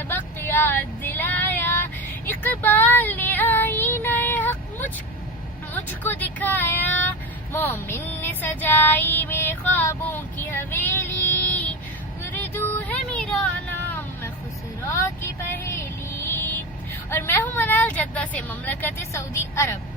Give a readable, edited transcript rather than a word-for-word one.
سبق یاد دلایا، اقبال نے آئینہ حق مجھ کو دکھایا، مومن نے سجائی میرے خوابوں کی حویلی، اردو ہے میرا نام میں خسرو کی پہیلی۔ اور میں ہوں منال جدہ سے، مملکت سعودی عرب۔